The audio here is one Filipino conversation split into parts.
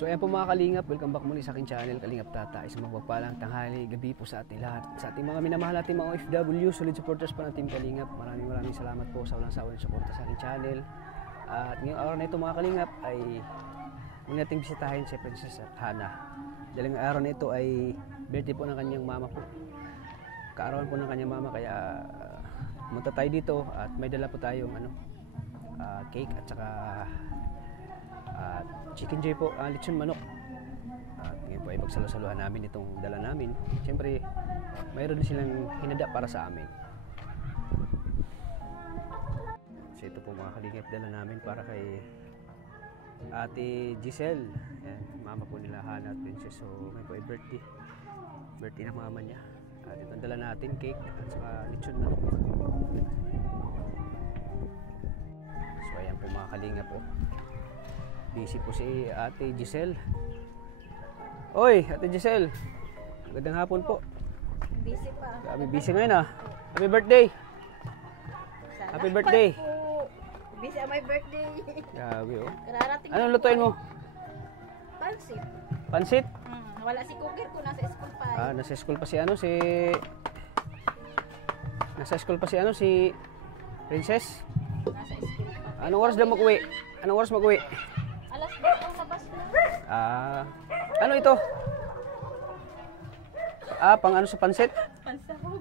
So ayan po mga kalingap, welcome back muli sa aking channel, Kalingap Tata. Isang mapagpalang tanghali, gabi po sa ating lahat. Sa ating mga minamahal natin mga OFW, solid supporters po ng Team Kalingap. Maraming salamat po sa walang sawa ng suporta sa aking channel. At ngayong araw na ito mga kalingap ay muli nating bisitahin si Princess Hana. Dahil ngayong araw na ito ay birthday po ng kanyang mama po. Kaarawan po ng kanyang mama kaya pumunta tayo dito at may dala po tayong cake at saka chicken joy po, lechon manok. At ngayon po ay pagsalusaluhan namin itong dala namin. Siyempre mayroon din silang hinada para sa amin. So ito po mga kalingap, dala namin para kay Ate Giselle. Ayan, mama po nila Hana at Princess. So ngayon po ay birthday ng mama niya. At ito dala natin, cake at saka lechon manok. So ayan po mga kalingap po. Busy po si Ate Giselle. Oy, Ate Giselle. Magandang hapon po. Busy pa. Grabe, busy ngayon ah. Happy birthday. Happy birthday. Busy ang my birthday. Grabe oh. Kararating. Anong lutuin mo? Pansit. Pansit? Wala si Cooker ko, nasa school pa. Nasa school pa si Princess. Nasa school pa. Anong oras daw mag-uwi? Anong oras mag-uwi? Alas 2 ang labas na. Ano ito? Pang ano sa pansit? Pansahog.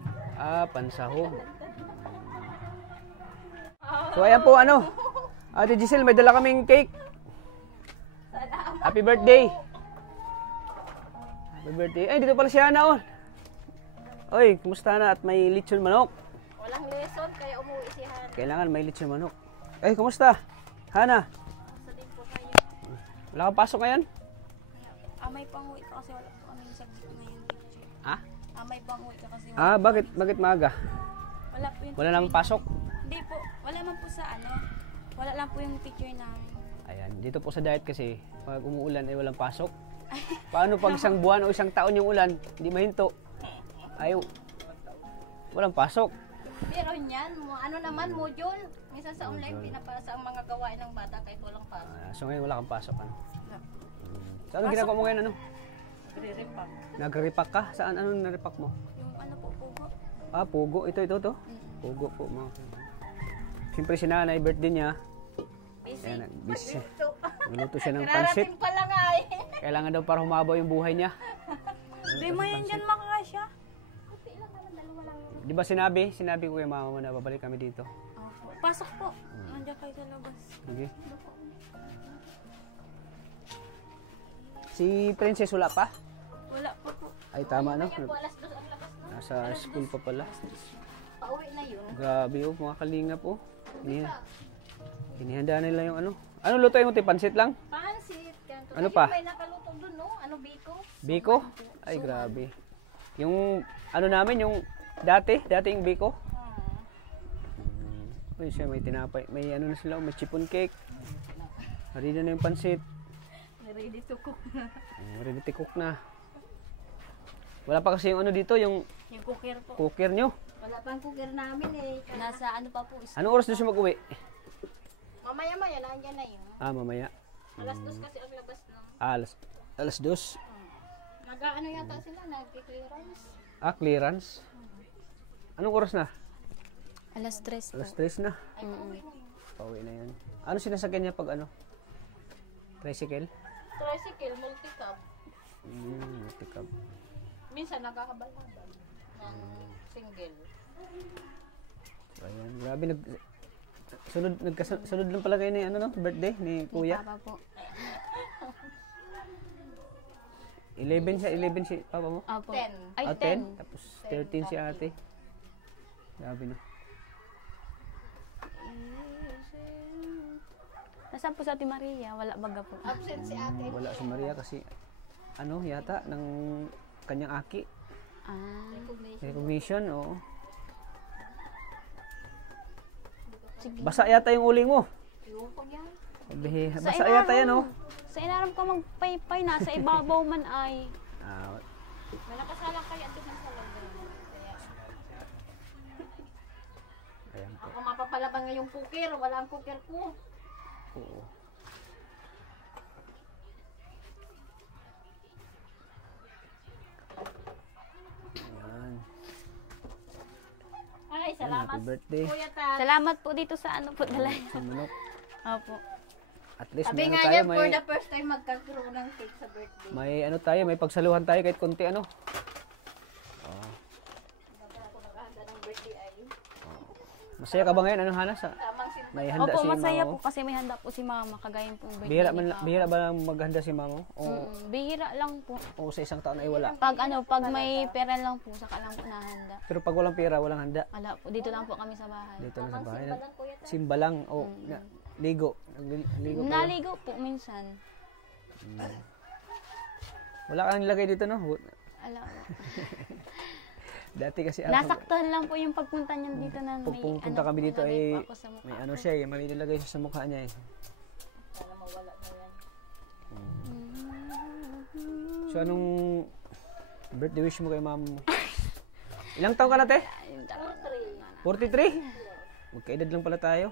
Pansahog. So ayan po Ate Giselle, may dala kaming cake. Salamat. Happy birthday. Happy birthday. Ay, dito pala si Hana oh. Oy, kumusta na at may lechon manok? Walang lesson kaya umuwi si Hana. Kailangan may lechon manok. Ay, kumusta? Hana? Sa din po kayo. Wala kang pasok ngayon? May panguwi ka kasi wala po kami sa ngayon teacher. May panguwi ka kasi wala. Bakit maaga? Wala po yung Wala namang pasok? Hindi po. Wala man po sa Wala lang po yung teacher namin. Ayan, dito po sa diet kasi pag umuulan ay walang pasok. Paano pag isang buwan o isang taon yung ulan, hindi mahinto? Ayaw. Walang pasok. Pero yan, naman mo Jun. Minsan sa online, pinapasa ang mga gawain ng bata kahit walang pasok. So ngayon wala kang pasok. So anong ginagawa mo ngayon? Nagre-repack. Nagre-repack ka? Saan? Anong na-repack mo? Yung pugo. Pugo. Ito. Pugo po mga. Siyempre si nanay, birthday niya. Busy. Ayan, busy siya. Nagluto siya ng pansit. Kararating pa lang ay. Kailangan daw para humabaw yung buhay niya. Hindi mo yan dyan makakasya. Di ba sinabi ko kay mama mo na babalik kami dito? Pasok po. Nandiyan kayo sa labas. Sige. Si Princess wala pa? Wala pa po. Ay tama no. Kaya po alas 2 ang labas na. Nasa school pa pala. Pauwi na yun. Grabe oh, mga kalingap oh. Hinihanda nila yung Ano lutuin mo? Pansit lang? Pansit. Ano pa? May nakaluto dun no? Biko? Biko? Ay grabe. Yung namin yung dating biko. Uy, siya may tinapay. May na sila, may chipon cake. Ready na yung pansit. Ready to cook na. Ready to cook na. Wala pa kasi yung dito, yung cooker po. cooker nyo. Wala pang cooker namin eh. Nasa pa po. Anong oras na siya mag-uwi? Mamaya, nandiyan na yun. Mamaya. Alas 2 kasi ang labas ng. Alas 2. Yata sila, nag-clearance. Clearance? Anong oras na? Alas 3 Alas 3 na. Ay, pauwi na yun. Pauwi na yan. Ano sinasakyan niya pag Tricycle? Tricycle, multi-cab. Multi-cab. Minsan nagkakabal-habal ng single. So, ayan. Grabe, sunod lang pala kayo ni birthday ni Kuya. Papa po. 11 si Papa mo? Apo. 10. Ay, 10. Tapos 13 si ate. Grabe na. Nasaan po sa Ate Maria? Wala baga po. Absent si ate. Wala si Maria kasi yata ng kanyang aki. Recognition, oo. Sige. Basa yata yung uling mo. Yung po yan. Basa yata yan, oh. Sa inaram ko magpaypay na, sa ibabaw man ay. May nakasalang kayo at doon sa loob. Ayan po. Ako mapapalabang ngayong cooker, wala ang cooker ko. Oo. salamat. Happy birthday. Kuya Tat. Salamat po dito sa ano po dala. Sa manok. Opo. At least Sabi may ano nga tayo, niya, for may, the first time magkakaroon ng cake sa birthday. may ano tayo, may pagsaluhan tayo kahit konti ano. Baga ako naghahanda ng birthday ay Masaya ka ba ngayon? Ano Hana? tamang simple. May handa Opo, si masaya mama po mo? kasi may handa po si mama kagaya pong birthday Bihira, ni Papa. bihira ba lang maghanda si mama mo? Bihira lang po. O sa isang taon ay wala? Pag may pera lang po, saka lang po nahanda. Pero pag walang pera, walang handa. Wala po, dito lang po kami sa bahay. Dito lang sa bahay. Simba lang, Kuya Tat. Simba lang. O, ligo. Ligo pa. Naligo po minsan. Wala kang nilagay dito, no? Ala. Dati kasi Nasaktan lang po yung pagpunta niya dito na pag may pupunta kami dito nilagay ay po ako sa mukha may ko. ano siya eh, may nilagay siya sa mukha niya eh. Para mawala na yan. So anong birthday wish mo kay mama mo? Ilang taon ka na, te? Ayun, tama. 43? Magkaedad lang pala tayo.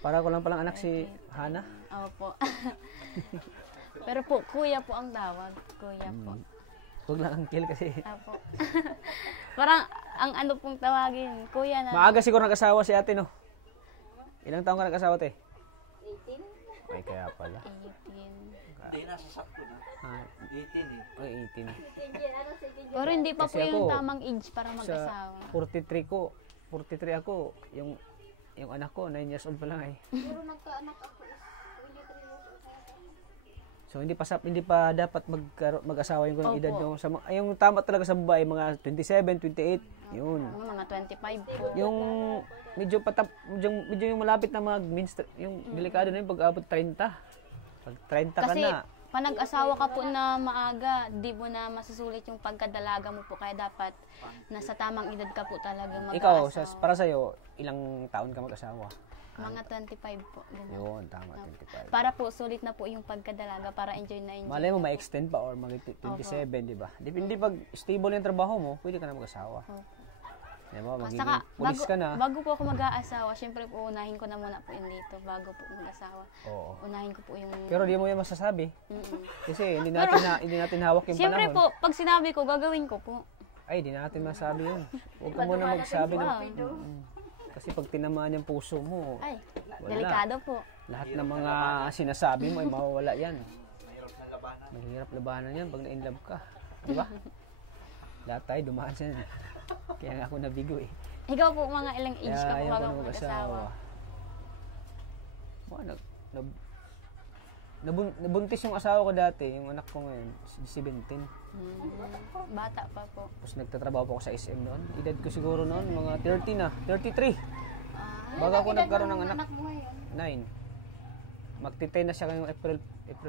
Para ko lang palang anak si Hana. Opo. Pero po, kuya po ang tawag. Kuya po. Huwag lang uncle kasi. Opo. Parang ang ano pong tawagin, kuya na. Maaga siguro nag-asawa si ate, no? Ilang taon ka nag-asawa, te? 18? Ay, kaya pala. 18. Hindi, nasa sakto na. Ah, 18 eh. ay, 18. Sige, ano, sige. Pero hindi pa Kasi po yung ako, tamang age para Sa mag-asawa. 43 ako, yung anak ko, 9 years old pa lang eh. Pero nagkaanak ako is 23 years old na ako. So hindi pa dapat mag-asawa yung ganung Opo. edad nyo. Yung tama talaga sa babae mga 27, 28, yun. Mga 25 po. Yung medyo yung malapit na yung delikado na yung pag-abot 30. Pag 30 ka Kasi na. pag nag-asawa ka po na maaga, di mo na masusulit yung pagkadalaga mo po. Kaya dapat nasa tamang edad ka po talaga Ikaw, mag-asawa. para sa'yo, ilang taon ka mag-asawa? Mga 25 po. Ganun. Yun, tama, 25. Para po sulit na po yung pagkadalaga para enjoy na enjoy. Malay mo, ma-extend pa or mag 27, di ba? Depende pag stable yung trabaho mo, pwede ka na mag-asawa. Di ba? Magiging Saka, pulis ka na. bago po ako mag-aasawa, syempre po unahin ko na muna po yun dito bago po mag-asawa. Oo. Unahin ko po yung... Pero di mo yan masasabi. Mm-mm. Kasi hindi natin hawak yung Syempre panahon. po, pag sinabi ko, gagawin ko po. Ay, di natin masabi yun. Huwag ka muna magsabi ng... Wow. Kasi pag tinamaan yung puso mo, Ay, Wala. delikado po. lahat ng mga sinasabi mo ay mawawala yan. Mahirap na labanan. Mahirap labanan yan pag na-inlove ka. Di ba? Lahat tayo dumaan sa yan. Kaya nga ako nabigo eh. Ikaw po, mga ilang age Kaya ka po ayaw ko bago na po mag-asawa. mag-asawa? Nabuntis yung asawa ko dati, yung anak ko ngayon, 17. Bata pa po. Tapos nagtatrabaho pa ako sa SM noon. Edad ko siguro noon, mga 30 na, 33. Ah, Bago ako nagkaroon ng anak, Anak mo ngayon. 9. Magti-10 na siya ngayong April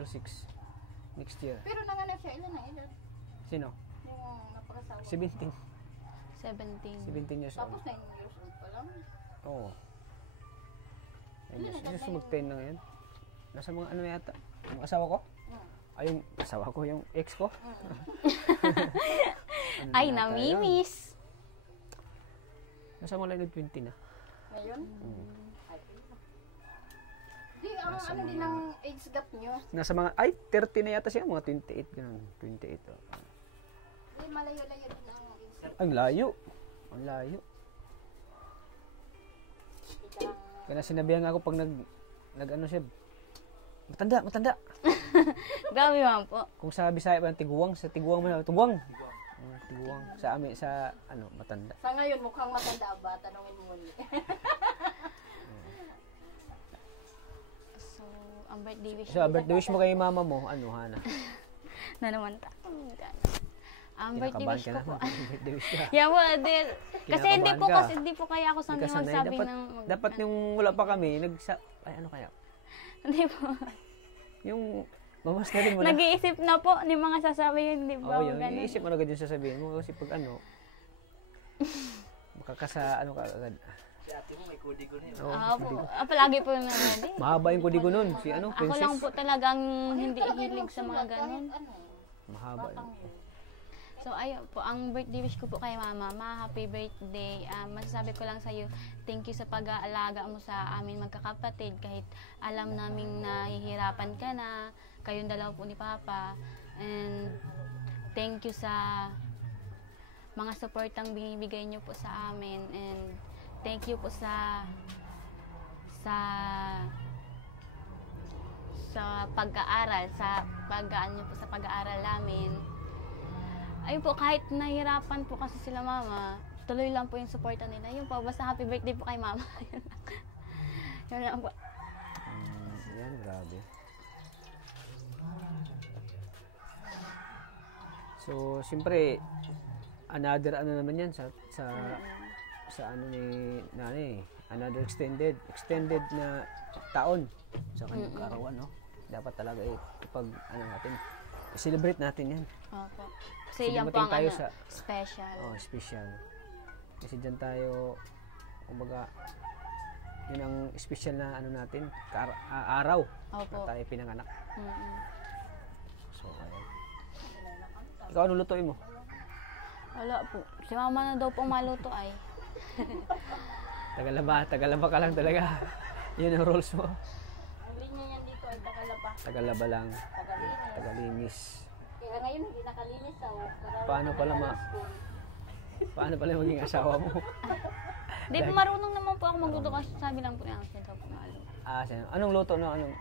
6 next year. Pero nanganak siya, ilan na edad? Sino? Yung napakasawa. 17. 17. 17 years old. Tapos 9 years old pa lang. Oo. Ayun, mag-10 na ngayon. Nasa mga ano yata? Yung asawa ko? Ay, yung asawa ko, yung ex ko? Ay, na namimiss. Nasa mga line 20 na. Ngayon? Di, ang ano din ang age gap nyo. Nasa mga, ay, 30 na yata siya, mga 28, ganun. 28. Oh. Di, malayo-layo din ang age gap. Ang layo. Ang layo. Biglang, Kaya sinabihan nga ako pag nag-ano siya, matanda. Grabe man po. Kung sa Bisaya pa, tiguang mo na, tiguang. Tiguang. Sa amin, sa, ano, matanda. sa ngayon, mukhang matanda ba? Tanungin mo muli. So, ang birthday wish So, birthday wish mo kay mama mo, ano, Hana? na naman ta. Ang birthday Kinakabahan wish ka ko na. po. Birthday wish ka. Yeah, well, kasi Kinakabahan ka. hindi po kaya ako sanay Hindi ka sanay. magsabi Dapat, ng... dapat yung wala pa kami, ay, ano kaya? Hindi po. Yung, mamasterin mo na. Nag-iisip na po ni mga sasabihin, di ba? Oo, yun. Ganun. Iisip mo na agad yung sasabihin mo. Kasi pag ano, makakasa, ano ka agad. Si ate mo may kodigo na yun. Oo, Po. Palagi po yung nangyari. mahaba yung kudigo nun. Si ano, Ako lang princess. po talagang hindi hilig sa mga ganun. Ano? Mahaba yun. So, ayun po, ang birthday wish ko po kay mama, happy birthday. Masasabi ko lang sa iyo, thank you sa pag-aalaga mo sa amin magkakapatid. Kahit alam naming nahihirapan ka na, kayong dalawa po ni Papa. And thank you sa mga supportang binibigay niyo po sa amin. And thank you po sa pag-aaral, sa pag-aano po sa pag-aaral namin. Ayun po, kahit nahirapan po kasi sila mama, tuloy lang po yung suporta nila. Yun po, basta happy birthday po kay mama. Yun lang po. Yan, grabe. So, siyempre, another ano naman yan sa ano ni nanay, another extended na taon sa kanyang karawan, no? Dapat talaga ipag ano natin, celebrate natin yan. Opo. Kasi Kasi yan po dumating ang tayo ano, sa- special. Oh, special. Kasi dyan tayo, kumbaga, yun ang special na ano natin, araw Opo. na tayo pinanganak. Mm-mm. So, ayan. Ikaw, ano lutuin mo? Wala po. Si mama na daw po maluto ay. Tagalaba ka lang talaga. Yun ang rules mo. Ang linya niyan dito ay tagalaba. Tagalaba lang, Tagalinis. tagalinis. Kaya ngayon hindi nakalinis sa Paano pala maging asawa mo? Di po marunong naman po ako magluto kasi sabi lang po niya kasi daw po maluto. Anong luto no? Anong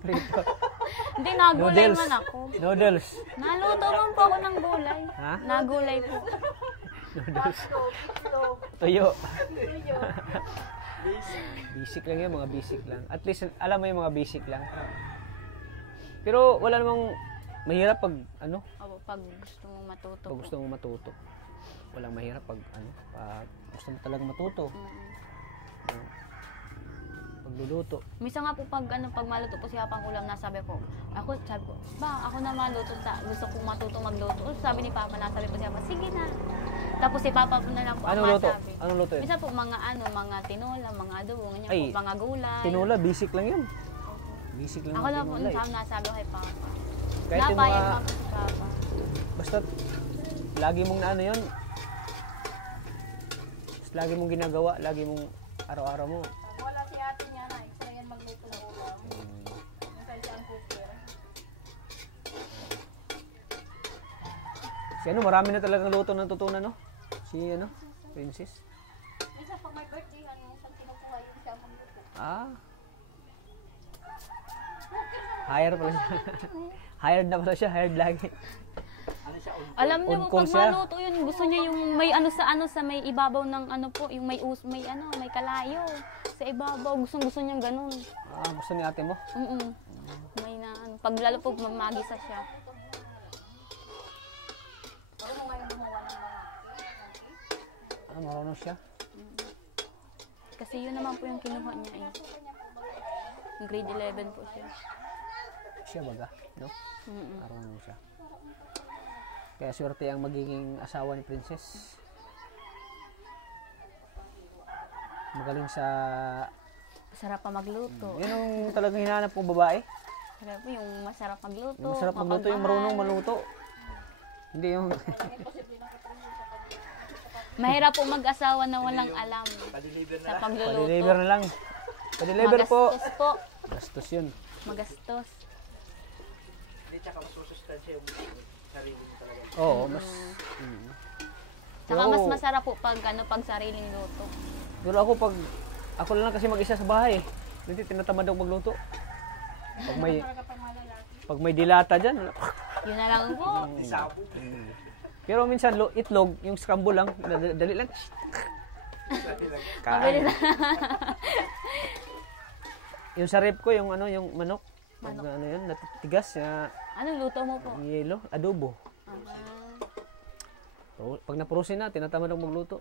Prito. Hindi, nagulay Noodles. man ako. Noodles. Naluto man po ako ng gulay. Ha? Nagulay po. Noodles. Tuyo. Basic lang yan, mga basic lang. At least, alam mo yung mga basic lang. Pero wala namang mahirap pag, ano, Opo, pag gusto mong matuto pag po. gusto mong matuto. Walang mahirap pag, ano, pag gusto mo talagang matuto. Pagluluto. Minsan nga po pag maluto po si Papa ang ulam, sabi ko, ba, ako na maluto, gusto kong matuto magluto. Sabi ni Papa, nasabi ko si Papa, sige na. Tapos si Papa po na lang po ang Anong luto? masabi. Anong luto yun? Minsan po mga tinola, mga adobo, ganyan Ay, po, mga gulay. Tinola, basic lang yan. Basic lang Ako yung lang po tinola eh. nasabi ko kay Papa. Kahit yung Napayag mga, pa po si Papa. basta, lagi mong na ano yun. Lagi mong ginagawa, lagi mong araw-araw mo. Wala si ate niya na, extra yan magluto ng ulam. Yung sa isang cooker. Si ano, marami na talagang luto na tutunan, no? Si ano, Princess. Minsan pag may birthday, minsan kinukuha yung siya magluto. Ah. Hire pala siya. Hired na pala siya, hired lagi. Ano siya? Alam niyo On po, call pag siya. maluto yun, gusto niya yung may sa may ibabaw ng po, yung may kalayo. Sa ibabaw, gusto niya ganun. Ah, gusto ni ate mo? May pag lalo po mamagisa siya. Marunong ngayon gumawa ng mga Ah, marunong siya. Kasi yun naman po yung kinuha niya eh. Grade 11 po siya. Siya baga, no? Mm-mm. Marunong siya. Kaya swerte ang magiging asawa ni Princess. Magaling sa... Masarap pa magluto. Yun ang talagang hinahanap kong babae. Masarap po yung masarap magluto. Yung masarap magluto, yung marunong maluto. Hindi yung... Mahirap po mag-asawa na walang alam Pa-deliver na sa lang. pagluluto. Pa-deliver na lang. Pa-deliver po. Magastos po. Gastos yun. Magastos. Hindi, tsaka masusustansya yung sarili mo talaga. Oo, mas... Saka Pero mas ako- masarap po pag sariling luto. Pero ako pag... Ako lang kasi mag-isa sa bahay. Hindi, tinatamad ako magluto. Pag may dilata dyan, Yun na lang po. Sabo. pero minsan itlog, yung scramble lang, dali lang. Mabilis Kain. na. Yung sa rep ko, yung ano, yung manok. Pag ano yun, natitigas, Ano luto mo po? yelo, adobo. Ah, So, pag napurusin na, tinatamad ako magluto.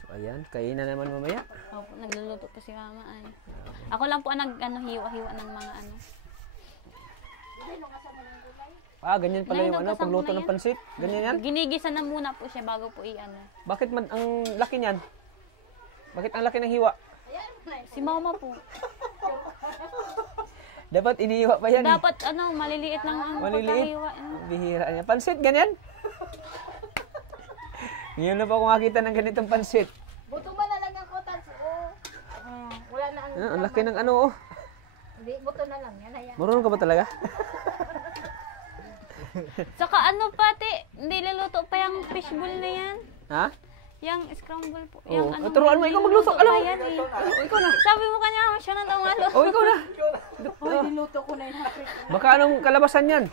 So, ayan, kainan naman mamaya. opo, nagluluto po si mama ay. Ako lang po ang hiwa-hiwa ng mga ano. Ah, ganyan pala Ngayon yung daw ano, kasama pagluto na ng yan. pansit. Ganyan yan. Ginigisa na muna po siya bago po i-ano. Bakit ang laki niyan? Bakit ang laki ng hiwa? Si mama po. Dapat inihiwa pa yan. eh. Dapat maliliit lang ang Maliliit. pagkahiwa. Bihira niya. Pansit, ganyan. Ngayon na pa ako makita ng ganitong pansit. buto ba na lang ang kotas? Oo. Wala na ang... Ang laki ng ano, oh. Hindi, buto na lang yan. Hayaan. Marunong ka ba talaga? Saka ano pati, niluluto pa yung fishball na yan. Ha? Yung scramble po. Oo. Yung ano, Turuan mo, ikaw magluto. Alam mo. Yan, eh. Ikaw na. Sabi mo kanya, siya na daw malo. Oh, ikaw na. Hoy, niluto ko na yung hapit. Baka anong kalabasan yan?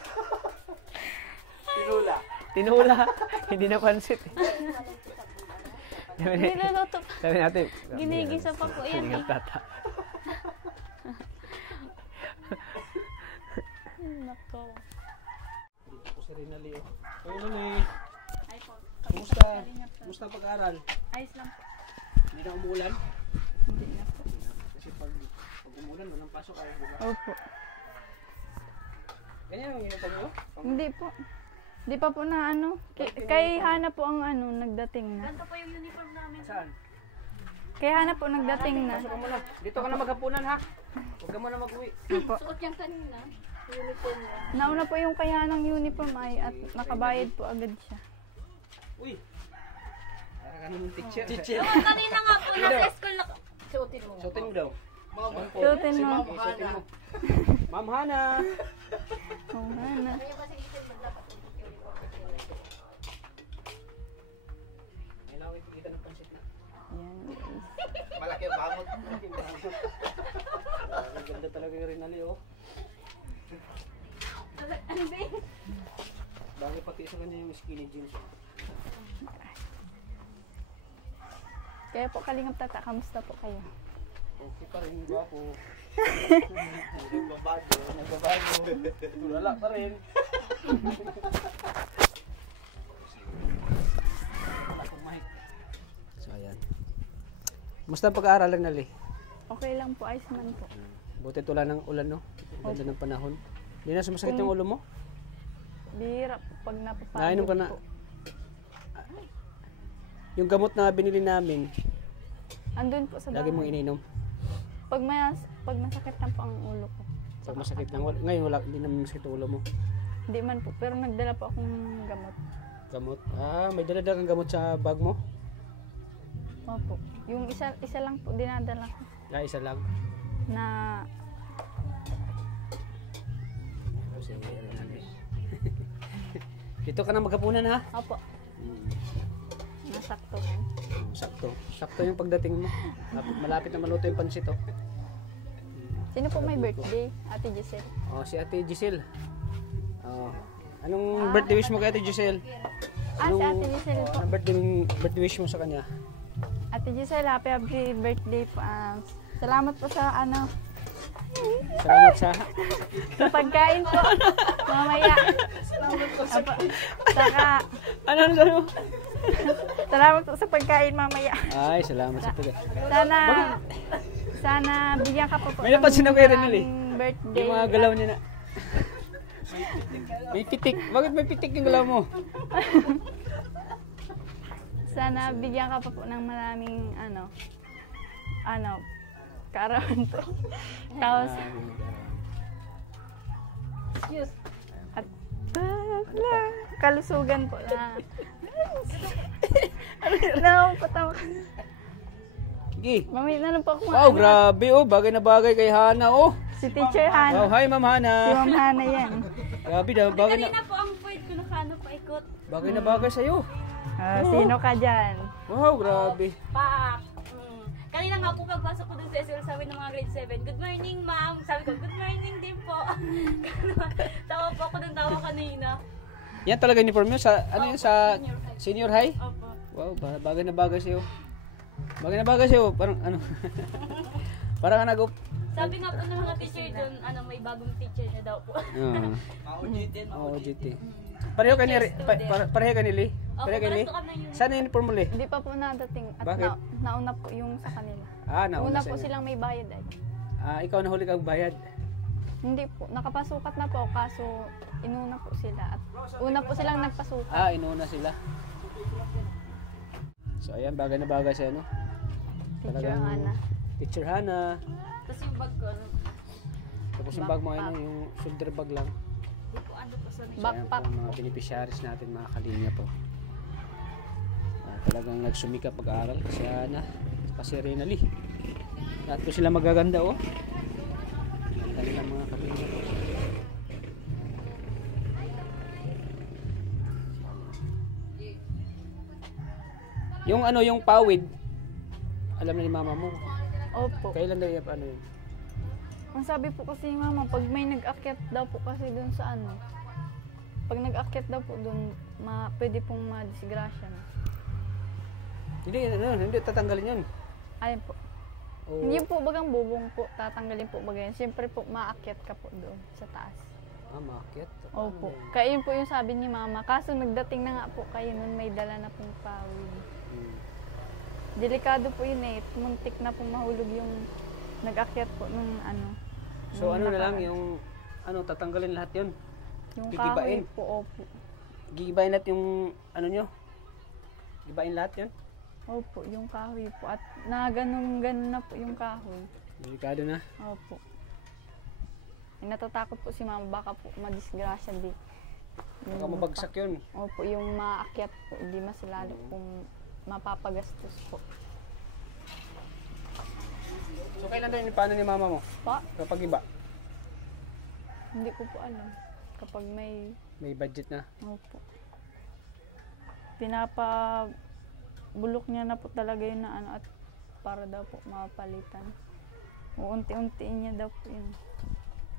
Pinula. Tinula. Hindi na pansit. Niluluto pa. Sabi natin. Ginigisa pa po yan, Kalingap eh. tata. Nako. Dito po si Rinali. Ay, Rinali. Kumusta? Kumusta ang pag-aaral? Ayos lang po. Hindi na umuulan? Hindi na po. Kasi pag umuulan, walang pasok ay, di ba? Opo. Ganyan ang ginagawa mo? Hindi po. Di pa po na ano. Kay Hana po ang ano, nagdating na. Ganito po yung uniform namin. Saan? Kay Hana po nagdating na. Pasok ka muna. Dito ka na maghapunan ha. Huwag ka muna mag-uwi. Suot yung kanina. Uniform niya. Nauna po yung kay Hanang uniform ay at nakabayad po agad siya. Uy! Para ka naman teacher. Yung kanina nga po, nasa school na. Suotin mo. Suotin mo daw. Suotin mo. Suotin mo. Ma'am Hana! Oh, Hana. Kailangan kita ng pansit na. Yan guys. Malaki ang bangot. Ang ganda talaga yung Rinali oh. Bagay pati sa kanya yung skinny jeans. Oh. Kaya po Kalingap Tata, kamusta po kayo? Okay pa rin, gwapo. Nagbabago. Nagbabago. Tulala pa rin. Wala akong mic. So ayan. Musta ang pag-aaral lang Nali? Okay lang po, ayos man po. Buti tula ng ulan no? Ganda ng panahon. Hindi na sumasakit yung ulo mo? Bihira po pag napapagod Nainom ka na. po. Yung gamot na binili namin, Andun po sa lagi mong bahay. ininom. Pag masakit na po ang ulo ko. Pag masakit lang. Ngayon wala, hindi naman masakit ang ulo mo. Hindi man po, pero nagdala po akong gamot. Gamot. Ah, may dala-dala kang gamot sa bag mo? Opo. Yung isa lang po dinadala ko Ah, isa lang. na Dito ka na maghapunan ha? opo. Nasaktuhan. Sakto. Sakto yung pagdating mo. Malapit na maluto yung pansit oh. Sino po may birthday? Ate Giselle. Oh, si Ate Giselle. Oh. Anong birthday wish mo kay Ate Giselle? Si Ate Giselle po. Anong birthday wish mo sa kanya? Ate Giselle, happy birthday po. Salamat po sa ano, Salamat sa... sa pagkain po. Mamaya. Saka, Ano? salamat po sa pagkain mamaya. Ay, salamat sa pag... Sana bigyan ka po po May napansin ako kay Renal eh. maraming birthday. Yung mga galaw niya na... May pitik. Bakit may pitik yung galaw mo? Sana bigyan ka pa po ng maraming kaarawan po. Tapos, at kalusugan po na. Nakapatawa ka. Sige. Mamaya na lang po ako Wow, grabe oh. Bagay na bagay kay Hana oh. Si Teacher Wow, Hana. hi Ma'am Hana. Si Ma'am Hana yan. Grabe daw, bagay na... Kanina po ang point ko nakano paikot. Bagay na bagay sa'yo. Sino ka dyan? Wow, grabe. Pak! Kanina nga po pagpasok ko dun sa SL, sabi ng mga grade 7, "Good morning, ma'am." Sabi ko, "Good morning din po." Tawa po ako ng tawa kanina. Yan talaga uniform nyo sa, ano yun, sa senior high? Opo. Wow, bagay na bagay sa'yo. Bagay na bagay sa'yo, parang ano. Parang nag-up. Sabi nga po ng mga teacher dun, may bagong teacher na daw po. Oo, GT. Pareho ka ni, pareho ka ni Lee? Opo, Pareho ka ni Lee? pareho kami ng uniform. Saan yung uniform mo Lee? Hindi pa po nadating. At Bakit? nauna po yung sa kanila. Ah, nauna Una sa po inyo. silang may bayad ay. Ah, ikaw na huli kang bayad. Hindi po. Nakapasukat na po kaso inuna po sila. At una po silang nagpasukat. Ah, inuuna sila. So ayan, bagay na bagay sa'yo, no? Teacher Talagang- Hana. Teacher Hana. Tapos yung bag ko, Tapos yung bag mo ayun, yung shoulder bag lang. di po ano po sa So, ayan Backpack. po ang mga beneficiaries natin, mga kalinya po. Talagang nagsumikap pag-aaral si Hana, kasi Renali. Lahat po sila magaganda oh. Ang dami ng mga kalinya po. Yung ano, yung pawid, alam na ni mama mo. Opo. Kailan daw yung ano yun? Ang sabi po kasi ni mama, pag may nag-akyat daw po kasi dun sa ano, pag nag-akyat daw po dun, pwede pong madisgrasya na. Hindi tatanggalin yun. Ayun po. O, Hindi po bagang bubong po, tatanggalin po baga yan. Siyempre po, maakyat ka po doon sa taas. maakyat. Opo. Kaya yun po yung sabi ni mama. Kaso nagdating na nga po kayo nun, may dala na pong pawid. Hmm. Delikado po yun eh. Muntik na pong mahulog yung nag-akyat po nung ano. So nung ano na lang, nakaraan. yung ano, tatanggalin lahat yun. Yung gigibain. kahoy po, opo. Gigibain lahat yung ano nyo. Gibain lahat yun. Opo, yung kahoy po. At na ganun na po yung kahoy. Delikado na. Opo. Natatakot po si mama, baka po madisgrasya di. Baka mabagsak yun. Opo, yung maakyat po, di mas lalo pong mapapagastos po. So kailan daw yung paano ni mama mo? Pa, Kapag iba? hindi ko po alam. Kapag may, May budget na. opo. Bulok niya na po talaga yun na ano at para daw po mapalitan. Unti-untiin niya daw po yun.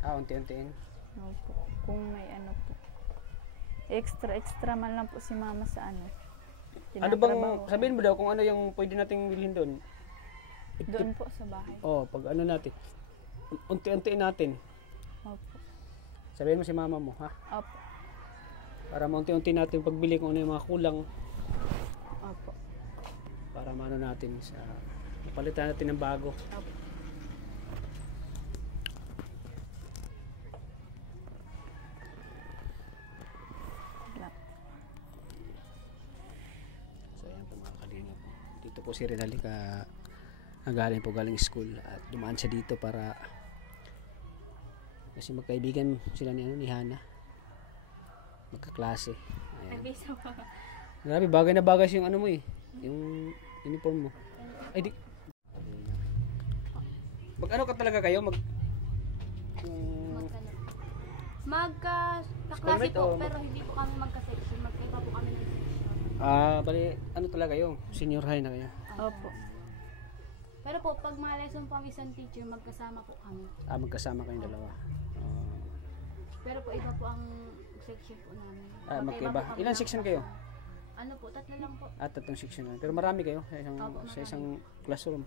Unti-untiin. Opo. Kung may ano po. Extra man lang po si mama sa ano. Ano bang, Tinatrabaho. sabihin mo daw kung ano yung pwede nating bilhin doon? Doon po sa bahay. Pag ano natin. Unti-untiin natin. Opo. Sabihin mo si mama mo, ha? Opo. Para maunti-unti natin pagbili kung ano yung mga kulang. Opo. Para maano natin sa mapalitan natin ng bago. Opo. Wala. So ayan po mga kalingap. Dito po si Renali galing po galing school at dumaan siya dito para kasi magkaibigan sila ni Hana. Magkaklase. Ayan. Grabe, bagay na bagay yung ano mo eh. Yung uniform mo. Ay di. Mag-ano ka talaga kayo? Magka-kaklase Schoolmate po, o pero hindi po kami magka-section. Magkaiba po kami ng section. Bali, ano talaga kayo? Senior high na kayo? Opo. Pero po, pag mga lesson po ang isang teacher, magkasama po kami. Magkasama kayong dalawa. Pero po, iba po ang section po namin. Magkaiba. po kami Ilan ng section kayo? Ano po, 3 lang po. Tatlong section lang. Pero marami kayo sa isang, Opo, sa marami. isang classroom.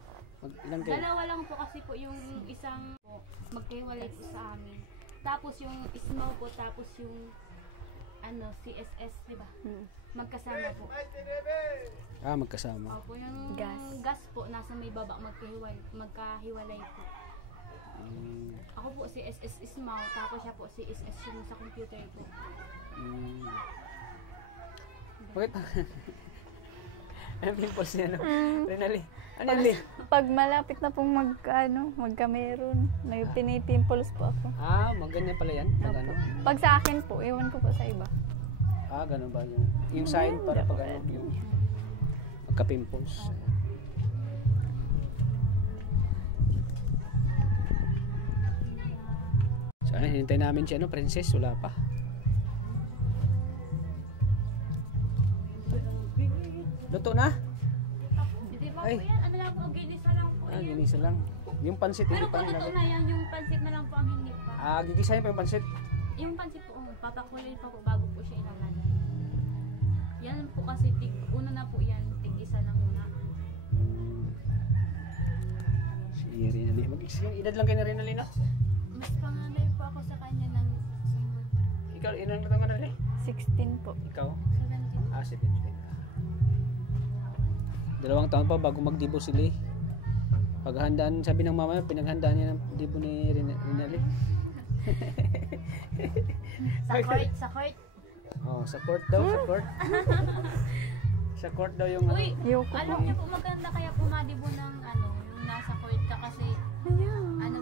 Ilan kayo? Dalawa lang po kasi po yung isang po, magkahiwalay po sa amin. Tapos yung small po, tapos yung ano, CSS, di ba? Magkasama po. Magkasama. Opo, yung Gas. gas po, nasa may baba, magkahiwalay po. Ako po si SS Ismaw, tapos siya po si SS yung sa computer po. Bakit? Ano pimples niya, no? Renali. Ano yun, Li? Pag malapit na pong magka-meron, may pinipimples po ako. Ganyan pala yan? Pag ano? Pag sa akin po, iwan ko po sa iba. Ganun ba yung sign para pag ano, yung magka-pimples. So, hinintay namin si Princess, wala pa. Luto na? Hindi ba Ay. po yan? Ano lang po, ginisa lang po yan. Ginisa lang. Yung pansit, hindi Pero pa po totoo nilagay. na yan, yung pansit na lang po ang hindi pa. Gigisahin pa yung pansit. Yung pansit po, papakulay pa po bago po siya ilalagay. Yan po kasi, una na po yan, tig-isa lang muna. Si Rinali. Yung edad lang kayo na Rinali, no? Mas panganay po ako sa kanya ng Ikaw, ilan na ka na rin? 16 po. Ikaw? 17. 17. 2 taon pa bago magdibo si Lee. Paghandaan, sabi ng mama niya, pinaghandaan niya ng dibo ni Rinali. Sa court. Sa court daw, sa court. Sa court daw yung Uy, Ayoko alam po. niyo po maganda kaya pumadibo ng yung nasa court ka kasi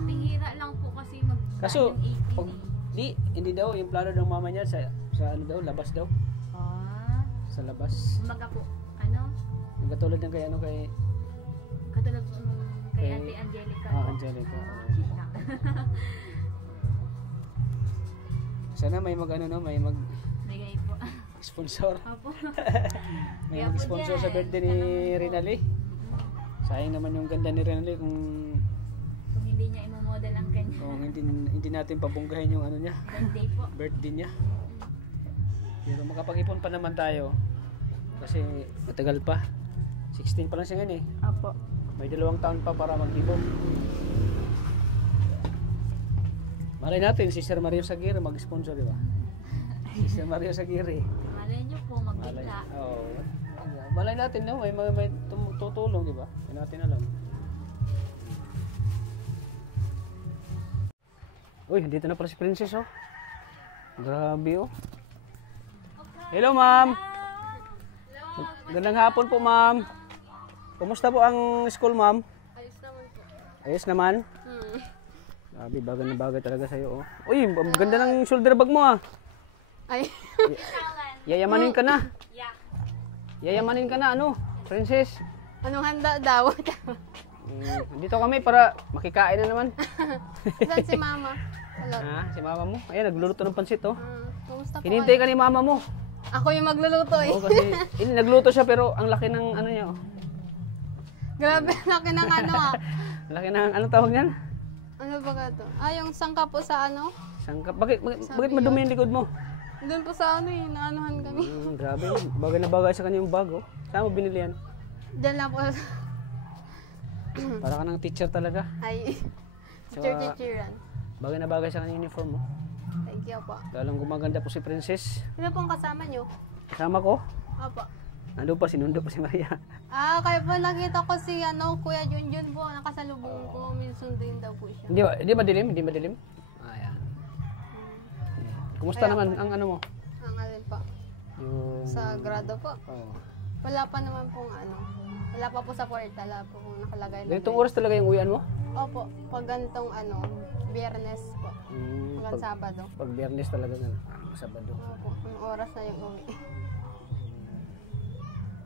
bihira lang po kasi Kaso, ng 18 pag, hindi daw, yung plano ng mama niya sa ano daw, labas daw. Sa labas. Umaga po, Yung katulad ng kay katulad po nung kay Kay- Ate Angelica. Angelica. Chika. Sana may may Bigay po. mag-sponsor. Opo. May Kaya po mag-sponsor sa dyan. birthday ni Rinaldi. Sayang naman yung ganda ni Rinaldi kung Kung hindi niya imomodel ang kanya hindi natin pabunggahin yung ano niya, birthday po. birthday niya. Pero makapag-ipon pa naman tayo. Kasi matagal pa. 16 pa lang siya ngayon eh. Apo. May 2 taon pa para mag-ipon. Malay natin si Sir Mario Saguirre mag-sponsor, di ba? Si Sir Mario Saguirre. Malay niyo po, Malay. magbigla. Oo. Malay natin no, may tutulong, di ba? Hindi natin alam. Uy, dito na pala si Princess, oh. Grabe, oh. Hello, ma'am. Gandang hapon po, ma'am. Kumusta po ang school, ma'am? Ayos naman po. Ayos naman. Grabe, bagay na bagay talaga sa'yo, oh. Uy, ang ganda ng shoulder bag mo, ah. Ay. Yayamanin ka na. Yayamanin ka na, ano? Princess. Anong handa daw? Dito kami para makikain na naman. Saan si mama? Hello. Ha? Si mama mo? Ayan, nagluluto ng pansit, oh. Kumusta po? Hinintay ka ni mama mo. Ako yung magluluto eh. Oo, kasi nagluto siya pero ang laki ng ano niya, oh. Grabe, laki ng ano ah. Ang laki ng, ano tawag niyan? Ano ba ka to? Ah, yung sangka po sa ano? Sangkap. Bakit madumi yung likod mo? Doon po sa ano eh, naanuhan kami. Grabe, bagay na bagay sa kanya yung bag, oh. Saan mo binili yan? Diyan lang po. Para ka ng teacher talaga. Ay, So, cheer-cheeran. bagay na bagay sa kanya yung uniform, oh. Thank you po. Lalong gumaganda po si Princess. Sino pong kasama nyo? Kasama ko. Opo. Nandun pa, sinundo pa si Maria. Ah, kaya po nakita ko si ano, Kuya Junjun po, nakasalubong ko. Minsan din daw po siya. Hindi madilim? Hindi madilim? Ayan. Kumusta naman ang ano mo? Ang alin po. Yung... Sa grado po. Oh. Wala pa naman pong ano. Wala pa po sa portal. Wala po kung nakalagay na. Ganitong oras talaga yung uwian mo? Opo. Pag ganitong ano, Biyernes po. Hanggang Sabado. Pag Biyernes talaga nga, Sabado. Opo. Ang oras na yung uwi.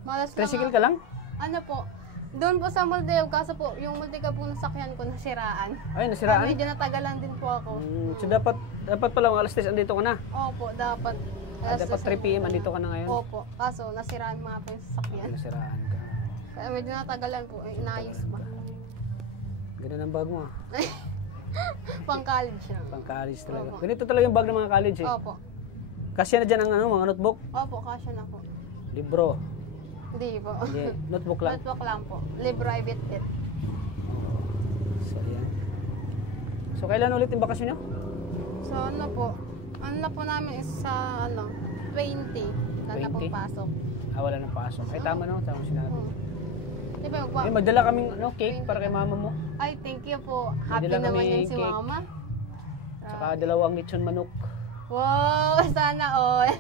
Malas Tricycle ka lang? Ano po? Doon po sa Moldeo, kaso po, yung multika po nasakyan ko nasiraan. Ay, Kaya nasiraan? medyo natagalan din po ako. So dapat pala alas 3 andito ka na. Opo, dapat. Dapat 3 PM andito ka na ngayon. Opo, kaso nasiraan mga po yung sasakyan. Nasiraan ka. Kaya medyo natagalan po, inayos pa. Ganun ang bag mo, ah. Pang college na. Pang college talaga. Opo. Ganito talaga yung bag ng mga college, eh. Opo. Kasi na dyan ang ano, mga notebook, Opo, kasya na po. libro. Hindi po. Hindi, notebook lang. Notebook lang po. Libro ay bit-bit. So, yan. So, kailan ulit yung bakasyon nyo? So ano po, ano na po namin is sa ano, 20. Wala na 20? pong pasok. Wala nang pasok. Ay, tama no, tama sinabi. Oo. Di ba, Ay, magdala kaming ano, cake para kay mama mo. Ay, thank you po. Happy Dala naman kami yan si cake. mama. Saka 2 lechon manok. Wow, sana all.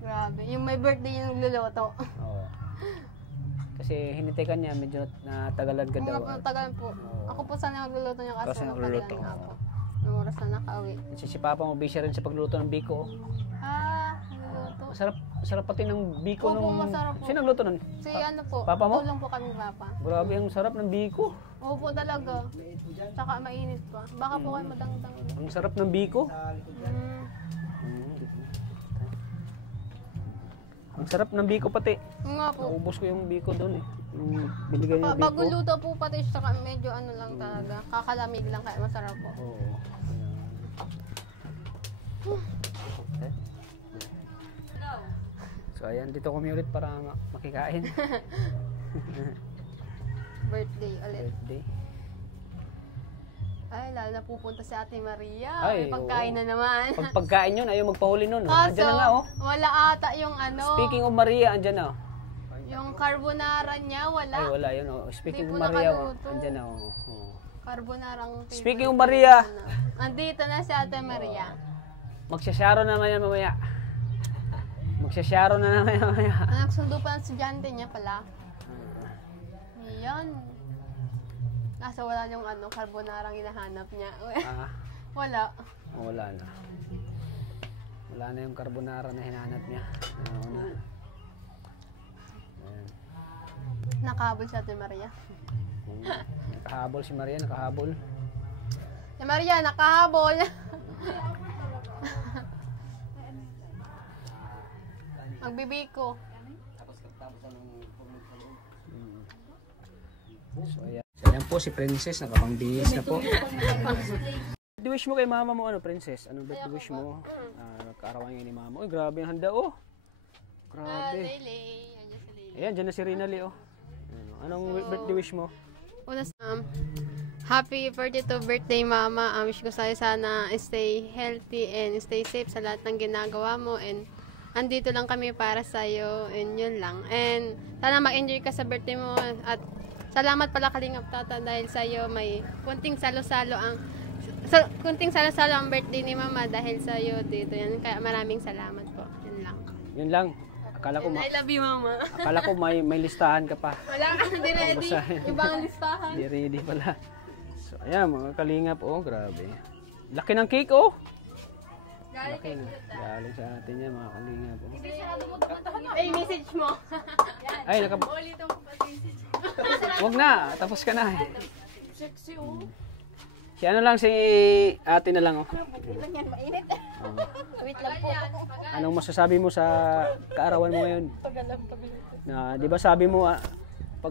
Grabe, yung may birthday yung nagluluto. Oo. Kasi hinintay ka niya, medyo natagalan ka daw. Mga po, tagal po. Oo. Ako po sana magluluto niya Kasi kasi nagluluto. natagalan nga po. Nung oras na nakauwi. Kasi si Papa mo busy rin sa pagluluto ng biko. Ah, nagluluto. Sarap pati ng biko Opo, nung... masarap po. Sino nagluto nun? Si ano po, Papa mo? tulong po kami papa. Grabe ang sarap ng biko. Opo talaga. Tsaka mainit pa. Baka po kayo madangdang. Ang sarap ng biko. Ang sarap ng biko pati. Nga po. Naubos ko yung biko doon eh. Yung binigay niyo Bago biko. luto po pati tsaka medyo ano lang talaga. Kakalamig lang kaya masarap po. Oo. Ayan. So ayan, dito kami ulit para makikain. Birthday ulit. Birthday. Ay, lalo na pupunta si Ate Maria. Ay, May pagkain oo. na naman. Pag pagkain yun, ayaw magpahuli nun. Oh. Kaso, Andyan na nga oh. wala ata yung ano, Speaking of Maria, andyan na oh. yung carbonara niya, wala. Ay wala yun oh. Speaking Hindi of po Maria, oh. nakaluto. Andyan na oh. Oh. Carbonarang favorite Speaking of ko Maria. yun, ano. Andito na si Ate Maria. Magsasyaro na naman yan mamaya. Magsasyaro na naman yan mamaya. Anak, sundo pa ang estudyante niya pala. Ayan. Nasa wala yung ano, carbonarang hinahanap niya. Ah, Wala. wala na. Wala na yung carbonara na hinahanap niya. Ano na. Ayan. Nakahabol si Ate Maria. Nakahabol si Maria, nakahabol. Si Maria, nakahabol. Magbibiko. So, ayan. So, ayan po si Princess, nakapangbihis na po. Birthday wish mo kay mama mo, ano, Princess? Anong birthday wish mo? Nagkaarawan ngayon ni mama. Uy, grabe ang handa, oh. Grabe. Ayan, dyan na si Rinali, oh. Anong birthday wish mo? Una happy 42 birthday mama. Wish ko sa'yo sana stay healthy and stay safe sa lahat ng ginagawa mo, and andito lang kami para sa'yo, and yun lang. And sana mag-enjoy ka sa birthday mo, at salamat pala Kalingap Tata dahil sa'yo may kunting salo-salo ang birthday ni mama dahil sa'yo dito yan. Kaya maraming salamat po. Yun lang. Yun lang. Akala ko, I love you mama. akala ko may listahan ka pa. Wala ka, hindi ready. Basahin. Ibang listahan. Hindi ready pala. So, ayan, mga kalingap, oh, grabe. Laki ng cake, oh. Laki na. Galing sa atin yan, mga kalingap, oh. Ay, message mo. Ay, Huwag na, tapos ka na. Sexy, oh. Si ano lang, si ate na lang, oh. Ilan yan, mainit. Wait lang po. Anong masasabi mo sa kaarawan mo ngayon? Na, di ba sabi mo, pag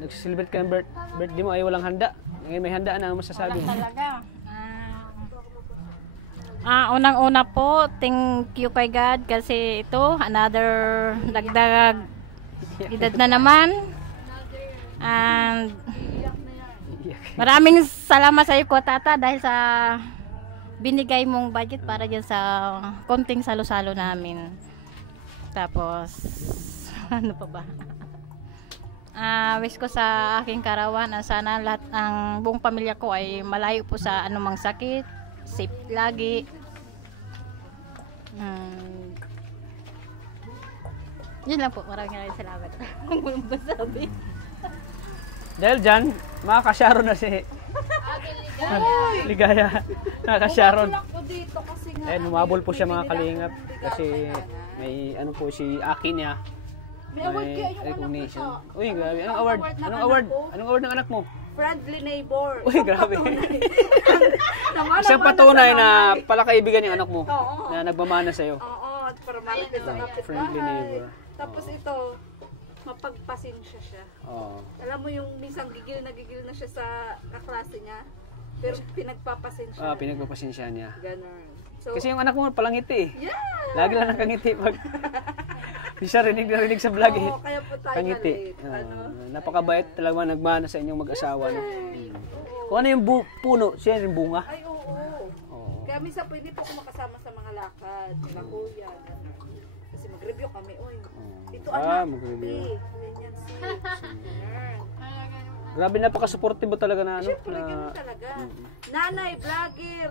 nag-celebrate ka ng birthday mo ay walang handa. Ngayon may handa na, ano masasabi mo? Talaga. Unang-una po, thank you kay God kasi ito, another dagdag edad na naman. And maraming salamat sa iyo ko, Tata, dahil sa binigay mong budget para dyan sa konting salo-salo namin. Tapos, ano pa ba? Wish ko sa aking karawan na sana lahat ng buong pamilya ko ay malayo po sa anumang sakit, safe lagi. Yun lang po, maraming salamat. Kung mo sabi. Dahil dyan, makakasyaro na si Ligaya. Nakasyaron. Eh, umabol po siya mga kalingap kasi may ano po si Aki niya. May recognition. Uy, grabe. Anong award? Anong award? Anong award ng anak mo? Friendly neighbor. Uy, grabe. Isang patunay na pala kaibigan yung anak mo na nagmamana sa'yo. Oo, para malaki sa kapit Friendly neighbor. Tapos ito, mapagpasensya siya. Oo. Alam mo yung minsan gigil na siya sa kaklase niya, pero pinagpapasensya. Pinagpapasensya niya. Ganon. So, Kasi yung anak mo palangiti eh. yeah! Lagi lang nakangiti pag di siya rinig sa vlog eh. Oo, kaya po tayo Kangiti. late. Napakabait talaga nagmana sa inyong mag-asawa. No? Kung ano yung puno, siya yung bunga. Ay, oo. Kaya minsan pwede po ako makasama sa mga lakad, mga kuya. Ganon. Kasi mag-review kami. Uy, ito mag-review. Ganyan si Grabe, napaka-supportive mo talaga na ano. Siyempre, ganun talaga. Nanay, vlogger,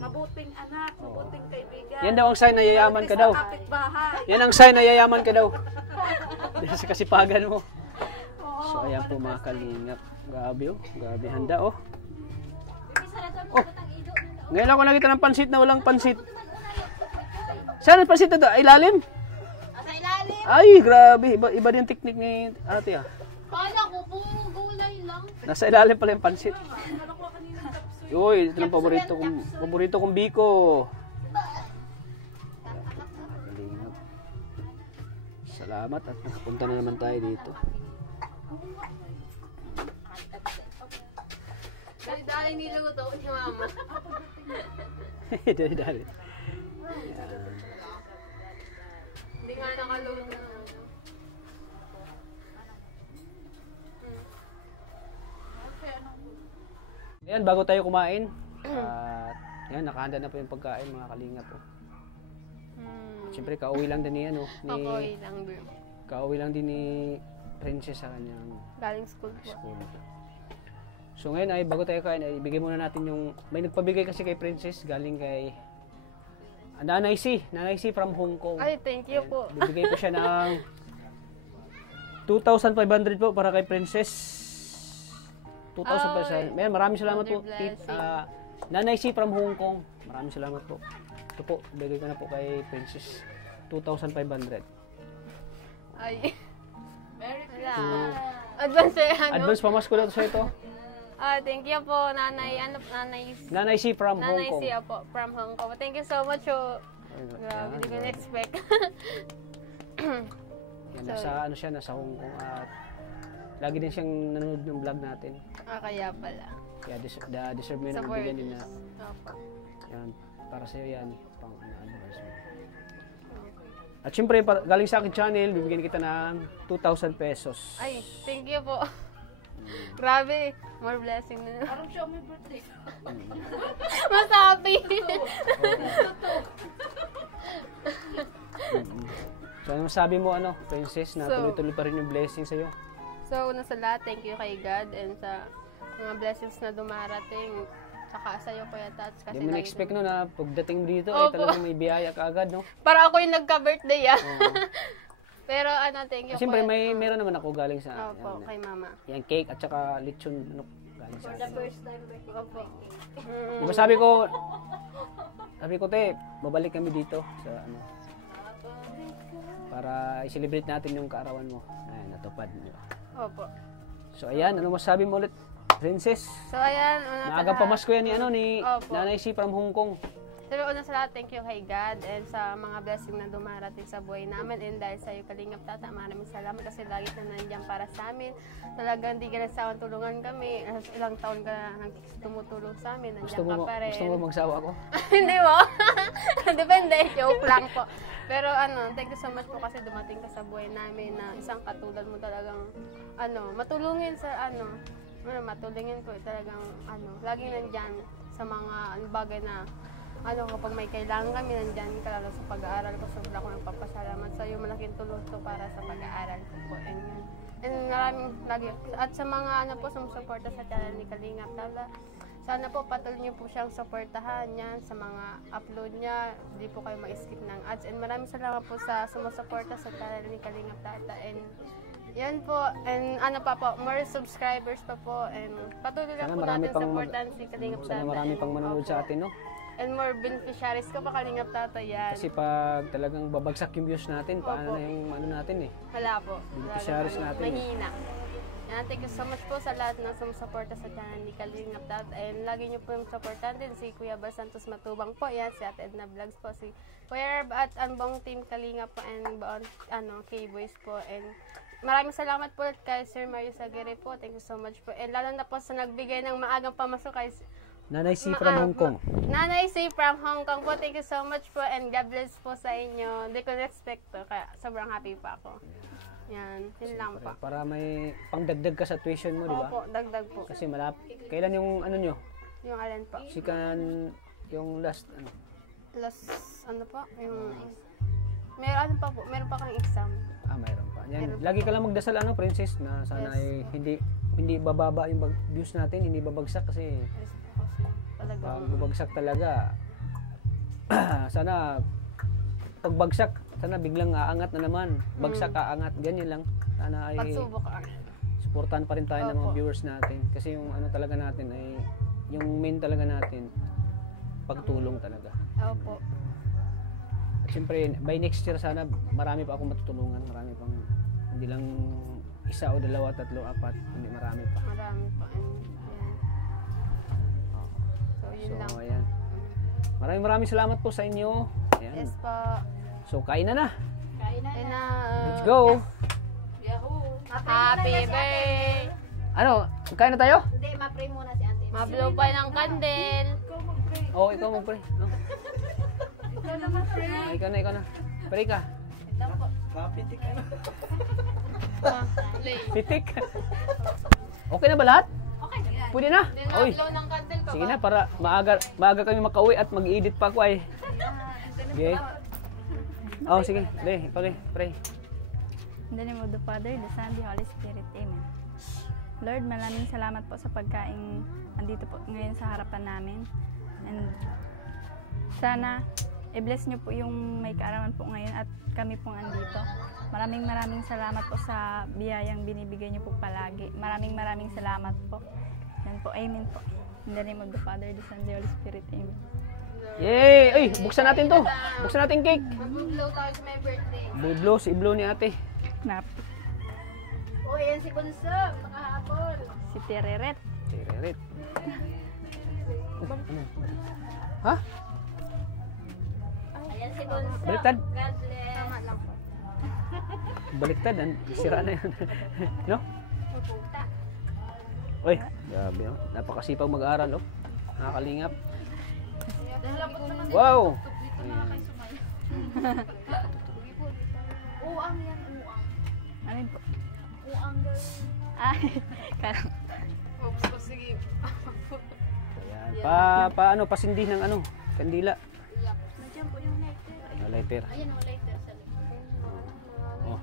mabuting anak, mabuting kaibigan. Yan daw ang sign na yayaman ka daw. Kapitbahay. Yan ang sign na yayaman ka daw. Dahil sa kasipagan mo. So, ayan po mga kalingap. Grabe oh. Grabe handa oh. Oh. Ngayon ako nakita ng pansit na walang pansit. Saan ang pansit na to? Ilalim? Sa ilalim. Ay, grabe. Iba din technique ni ate ah. Kala ko po, gulay lang. Nasa ilalim pala yung pansit. Uy, ito ang paborito kong biko. Salamat at nakapunta na naman tayo dito. Dali niluto ni mama. Dali. Hindi nga nakaluto. Ayan, bago tayo kumain. Yan, nakahanda na po yung pagkain mga kalingap po. Siyempre, kauwi lang din ni ano. Okay lang, bro. Kauwi lang din ni Princess sa kanyang Galing school po. So ngayon ay bago tayo kain, ay ibigay muna natin yung may nagpabigay kasi kay Princess galing kay Nanay C from Hong Kong. Ay, thank you po. Bibigay po siya ng 2,500 po para kay Princess. 2,500. Mayan, maraming salamat po. Nanay C from Hong Kong. Maraming salamat po. Ito po, bigay ko na po kay Princess. 2,500. Ay. Advance ano? Advance pamasko daw sa ito. Thank you po, Nanay. Nanay Nanay C from Nanay Hong Kong. Sia po, from Hong Kong. Thank you so much po. Grabe, hindi ko na-expect. Yan, nasa ano siya, nasa Hong Kong at lagi din siyang nanonood ng vlog natin. Kaya pala. Kaya deserve mo yun ang Support. bigyan din na Opo. yan, para sa'yo yan, pang anniversary. At syempre, galing sa akin channel, bibigyan kita ng 2,000 pesos. Ay, thank you po. Grabe, more blessing na. Parang siya may birthday. Masabi. So, ano sabi mo, Princess, na So, tuloy-tuloy pa rin yung blessing sa'yo? So, una sa lahat, thank you kay God and sa mga blessings na dumarating. Tsaka sa'yo, Kuya Tats. Kasi Hindi mo lagi na-expect no, na pagdating mo dito, Opo. ay talagang may biyaya ka agad, no? para ako yung nagka-birthday, Pero thank you, Siyempre, Kuya. meron naman ako galing sa Opo, kay Mama. yan cake at saka lechon, galing sa akin. First time birthday. Opo. Diba sabi ko, te, babalik kami dito sa para i-celebrate natin yung kaarawan mo. Ayan, natupad. Diba? Opo. So, ayan, ano masabi mo ulit, Princess? So, ayan, una sa Maagang lahat. pamasko yan ni Opo. Nanay C from Hong Kong. Pero una sa lahat, thank you kay God and sa mga blessing na dumarating sa buhay namin. And dahil sa iyo, Kalingap Tata, maraming salamat kasi lagi na nandiyan para sa amin. Talagang hindi ka nagsawang tulungan kami. Ilang taon ka na tumutulong sa amin. Nandiyan ka pa rin. Gusto mo magsawa ko? Hindi mo. Depende. Joke lang po. Pero thank you so much po kasi dumating ka sa buhay namin na isang katulad mo talagang matulungin sa matulungin ko talagang laging nandyan sa mga bagay na kapag may kailangan kami, nandyan ka lalo sa pag-aaral ko. Sobra ko nagpapasalamat sa iyo. Malaking tulong to para sa pag-aaral ko po. And maraming lagi. At sa mga sumusuporta sa channel ni Kalingap Tata, sana po patuloy niyo po siyang suportahan yan sa mga upload niya. Hindi po kayo ma-skip ng ads. And maraming salamat po sa sumusuporta sa channel ni Kalingap Tata. And yan po. And more subscribers pa po. And patuloy lang po natin supportan si Kalingap Tata. Sana marami pang manonood sa atin, no? And more beneficiaries ko pa Kalingap Tata yan. Kasi pag talagang babagsak yung views natin, paano na yung natin eh? Wala po. Beneficiaries natin. Mahina. Yan, thank you so much po sa lahat ng sumusuporta sa channel ni Kalingap Tata. And lagi niyo po yung supportan din si Kuya Bal Santos Matubang po. Yan, si Ate Edna Vlogs po. Si Kuya Herb at ang buong team Kalingap po and K-Boys po. And maraming salamat po kay Sir Mario Sagere po. Thank you so much po. And lalo na po sa nagbigay ng maagang pamasok kay Nanay C from Hong Kong. Nanay C from Hong Kong po. Thank you so much po and God bless po sa inyo. Hindi ko na-expect to. Kaya sobrang happy pa ako. Yan. Yun lang po. Para may pangdagdag ka sa tuition mo, di ba? Opo, dagdag po. Kasi kailan yung nyo? Yung alin po? Yung last, Last, po? Yung... Meron pa po. Meron pa kang exam. Mayroon pa. Yan, lagi ka lang magdasal, Princess, na sana ay hindi bababa yung views natin, hindi babagsak kasi pag babagsak talaga, sana pagbagsak, sana biglang aangat na naman. Bagsak, aangat, ganyan lang. Sana ay pagsubok supportan pa rin tayo ng mga viewers natin. Kasi yung talaga natin ay, yung main talaga natin, pagtulong talaga. Opo. At syempre, by next year sana marami pa akong matutulungan, marami pang, hindi lang isa o dalawa, tatlo, apat, hindi marami pa. Marami pa. So, yun lang. Ayan. Maraming salamat po sa inyo. Ayan. Yes po. So, kain na. Kain na. Let's go. Yahoo! Happy birthday! Kain na tayo? Hindi, ma-pray muna si ate. Mablow pa ng candle. Ikaw mag-pray. Oo, ikaw mag-pray. No? Ikaw na mag-pray. Ikaw na. Pray ka. Kapitik ka na. Pitik. Okay na ba lahat? Okay na yan. Pwede na? Oy. Mablow ng candle pa Sige ba? na, para maaga kami makauwi at mag-edit pa ako ay. Okay. Oh, sige. Pray. In the name of the Father, the Son, the Holy Spirit. Amen. Lord, maraming salamat po sa pagkain andito po ngayon sa harapan namin. And sana i-bless niyo po yung may kaarawan po ngayon at kami pong andito. Maraming salamat po sa biyayang binibigay niyo po palagi. Maraming salamat po. Yan po. Amen po. In the name of the Father, the Son, the Holy Spirit. Amen. Yay! Ay, buksan natin to. Buksan natin cake. Mablow tayo sa my birthday. Si Iblo ni ate. Nap. O, yan si Bunso. Nakahapon. Si Tereret. Tirerit. Ha? Baliktad. Tama lang po. Baliktad. Sira na yun. No? Uy, grabe oh. Napakasipag mag-aaral oh. Nakakalingap. Wow! Uang yan, uang. Ano yun po? Uang girl. Ay, karang. Sige. Ayan. Ano, pasindi ng ano, kandila. Nandiyan po yung lighter. Lighter. Ayan ang lighter sa likod. Oh.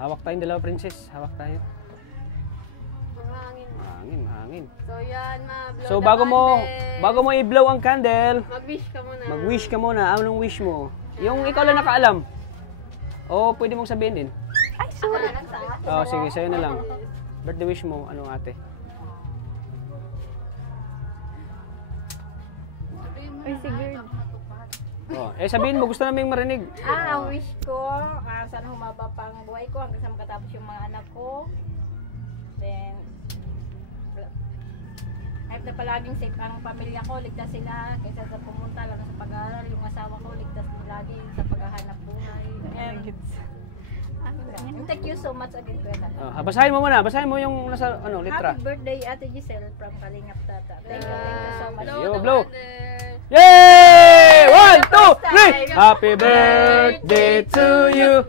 Hawak tayong dalawa, princess. Hawak tayo. Mahangin. Mahangin. So yan, blow So the candle. bago mo i-blow ang candle, Mag-wish ka muna. mag-wish ka muna. Anong wish mo? Yung ikaw lang nakaalam. O pwede mong sabihin din. Ay, sorry. Oh, sige, sa'yo na lang. Birthday wish mo, ano ate? Uy, sige. Oh, sabihin mo, gusto naming marinig. Ang wish ko, sana humaba pa ang buhay ko hanggang sa makatapos yung mga anak ko. Then, kahit na palaging safe ang pamilya ko, ligtas sila kaysa sa pumunta, lalo sa pag-aaral. Yung asawa ko, ligtas din lagi sa paghahanap buhay. Thank you so much again, Kuya Tata. Basahin mo muna, basahin mo yung nasa letra. Happy birthday, Ate Giselle from Kalingap Tata. Thank you so much. Yo, blow. Yay! 1, 2, 3! Happy birthday to you!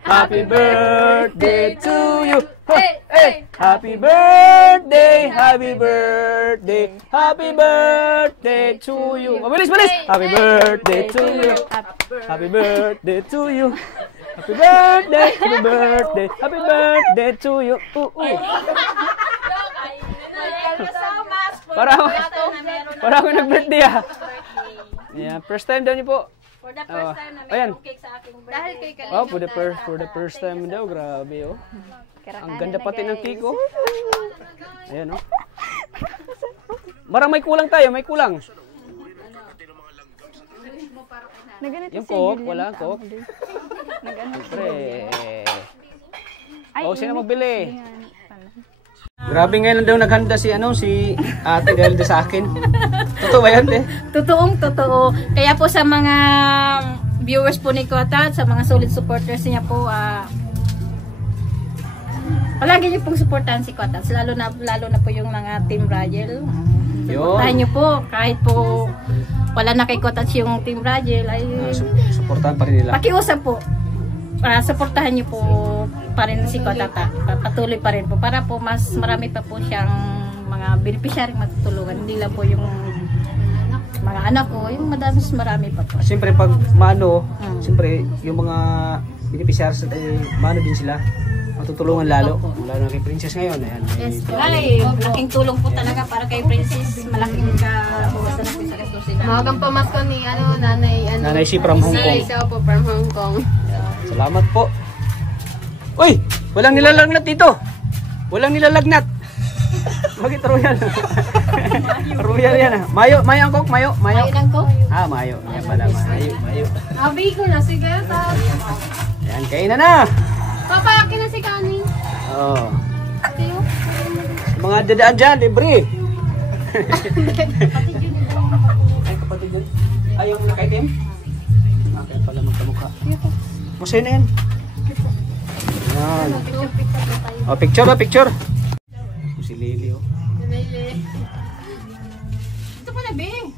Happy birthday to you! Hey! Happy birthday! Happy birthday! Happy birthday to you! Mabilis, bilis! Happy birthday to you! Happy birthday to you! Happy birthday! Happy birthday! Happy birthday to you! Para ako nag-birthday ah. Yeah, first time daw niyo po. For the first time na ayan. may cake sa aking birthday. Dahil kay Kalingap. Oh, for the first time daw, grabe oh. Ang ganda pati ng cake oh. Ayan oh. Marang may kulang tayo, may kulang. Yung coke, wala coke. Siyempre. Oh, sino magbili? Grabe ngayon daw naghanda si Ate Delda sa akin. Totoo ba yan, te? Totoo. Kaya po sa mga viewers po ni Kota at sa mga solid supporters niya po, palagi niyo pong supportahan si Kota. Lalo na po yung mga Team Rajel. Supportahan niyo po. Kahit po wala na kay Kota yung Team Rajel, ay supportahan pa rin nila. pakiusap po. Supportahan niyo po pa rin si Kota. Patuloy pa rin po. Para po mas marami pa po siyang mga beneficiary matutulungan. Hindi lang po yung mga anak ko, yung marami pa po. Siyempre pag siyempre yung mga beneficiaries mano din sila. Matutulungan lalo. Lalo na kay Princess ngayon. Ayan, Yes po. Ay, malaking tulong po talaga para kay Princess. Malaking kabawasan na po sa gastusin. Magang pamasko ni Nanay si from Hong Kong. Nanay siya po from Hong Kong. Salamat po. Uy! Walang nilalagnat dito. Walang nilalagnat. Bakit royal? Royal yan ah. Mayo ang coke, mayo. Ayun lang ko. Mayo. Yan pala, mayo. Abi ko na, sige. Ayan, kain na. Papayakin na si Kani. Oh. Mga dadaan dyan, libre. Ay, kapatid yun. Ayaw mo na kay Tim? Kaya pala magkamukha. Masaya na yan. Yan. Oh, picture. Si Lily, oh. Ito pa na, be.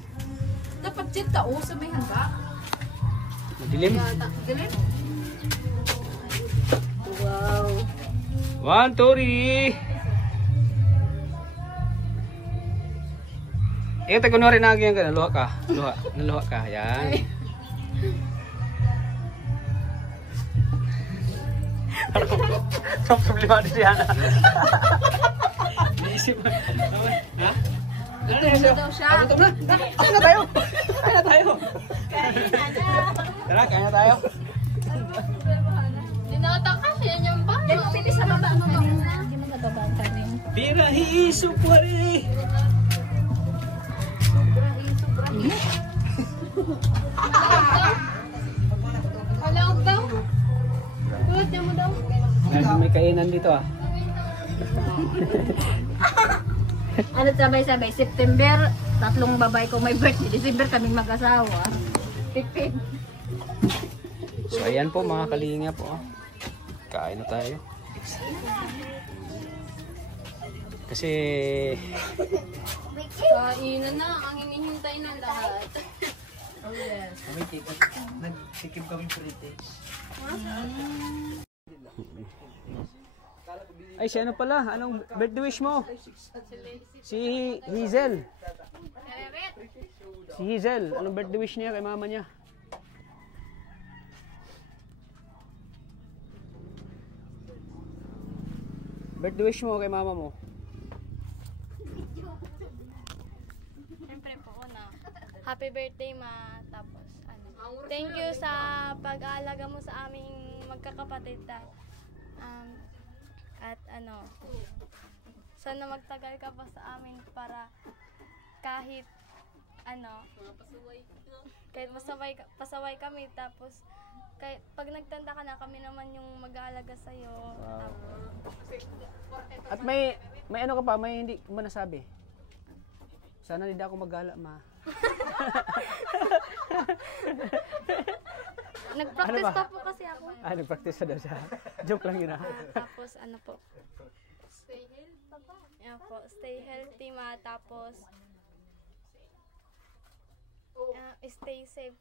Dapat dito, sa may hangga. Madilim. Galing. Wow. 1, 2, 3. Ito kunwari na agyan ka, naluha ka. Yan. Ang problema din siya na. Iisip mo. Ha? Gutom na. Kain na tayo. Tara, kain na tayo. Dinata ka siya niyang pa. Pwede sa baba mo ba? Hindi mo nababaan kami. Birahi, supwari. Alam daw. Tulad niya mo daw. May kainan dito ah. Ano sabay-sabay, September, 3 babae ko may birthday, December kaming mag-asawa. Pipit. So ayan po mga kalinga po. Kain na tayo. Kasi Kainan na, ang hinihintay ng lahat. Oh yes. Kami nagtikim kami pre-taste. ay si ano pala? Anong birthday wish mo? Si Hazel. Si Hazel, anong birthday wish niya kay mama niya? Birthday wish mo kay mama mo. Siyempre po, una, happy birthday, ma. Tapos, ano, thank you sa pag-aalaga mo sa aming magkakapatid. At ano, sana magtagal ka pa sa amin para kahit ano, kahit pasaway kami. Tapos, kahit pag nagtanda ka na, kami naman yung mag-aalaga sa'yo. At may ano ka pa, may hindi mo nasabi. Sana hindi ako mag-gala, ma. Nag-practice Ano ba? pa po kasi ako. Nag-practice na daw siya. Joke lang yun, ha? Tapos ano po? Stay healthy, papa. Yeah po, stay healthy, ma. Tapos stay safe.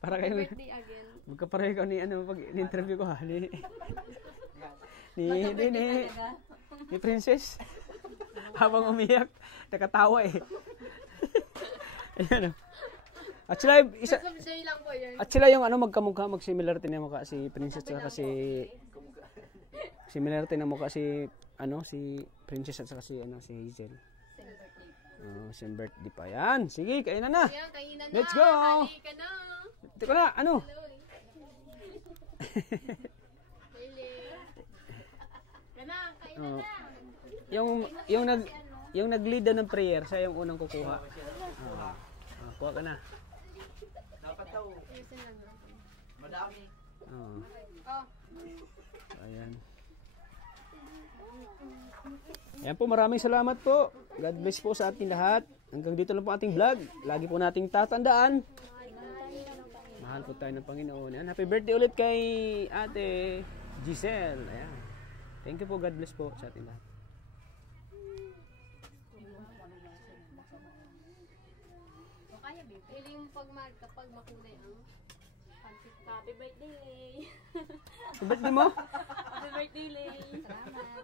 Para kayo, Birthday again. magkapareho ka ni ano pag in-interview ko, ha? Ni Princess. Habang umiyak, nakatawa eh. Ayan, oh. At sila, at sila yung ano magkamukha, mag-similarity na mukha si Princess at si similarity na mukha si ano si Princess at saka si ano si Hazel. Same birthday pa yan. Sige, kainan na. Let's go. Ito na, ano? Yung nag-lead na ng prayer, siya yung unang kukuha. Kuha ka na. Dapat daw. Madami. Ayan. Ayan po, maraming salamat po. God bless po sa ating lahat. Hanggang dito lang po ating vlog. Lagi po nating tatandaan. Mahal po tayo ng Panginoon. Ayan, happy birthday ulit kay Ate Giselle. Ayan. Thank you po. God bless po sa ating lahat. Pili mo kapag makulay ang pansit. Happy birthday. Happy birthday mo? Happy birthday, Lay. Salamat.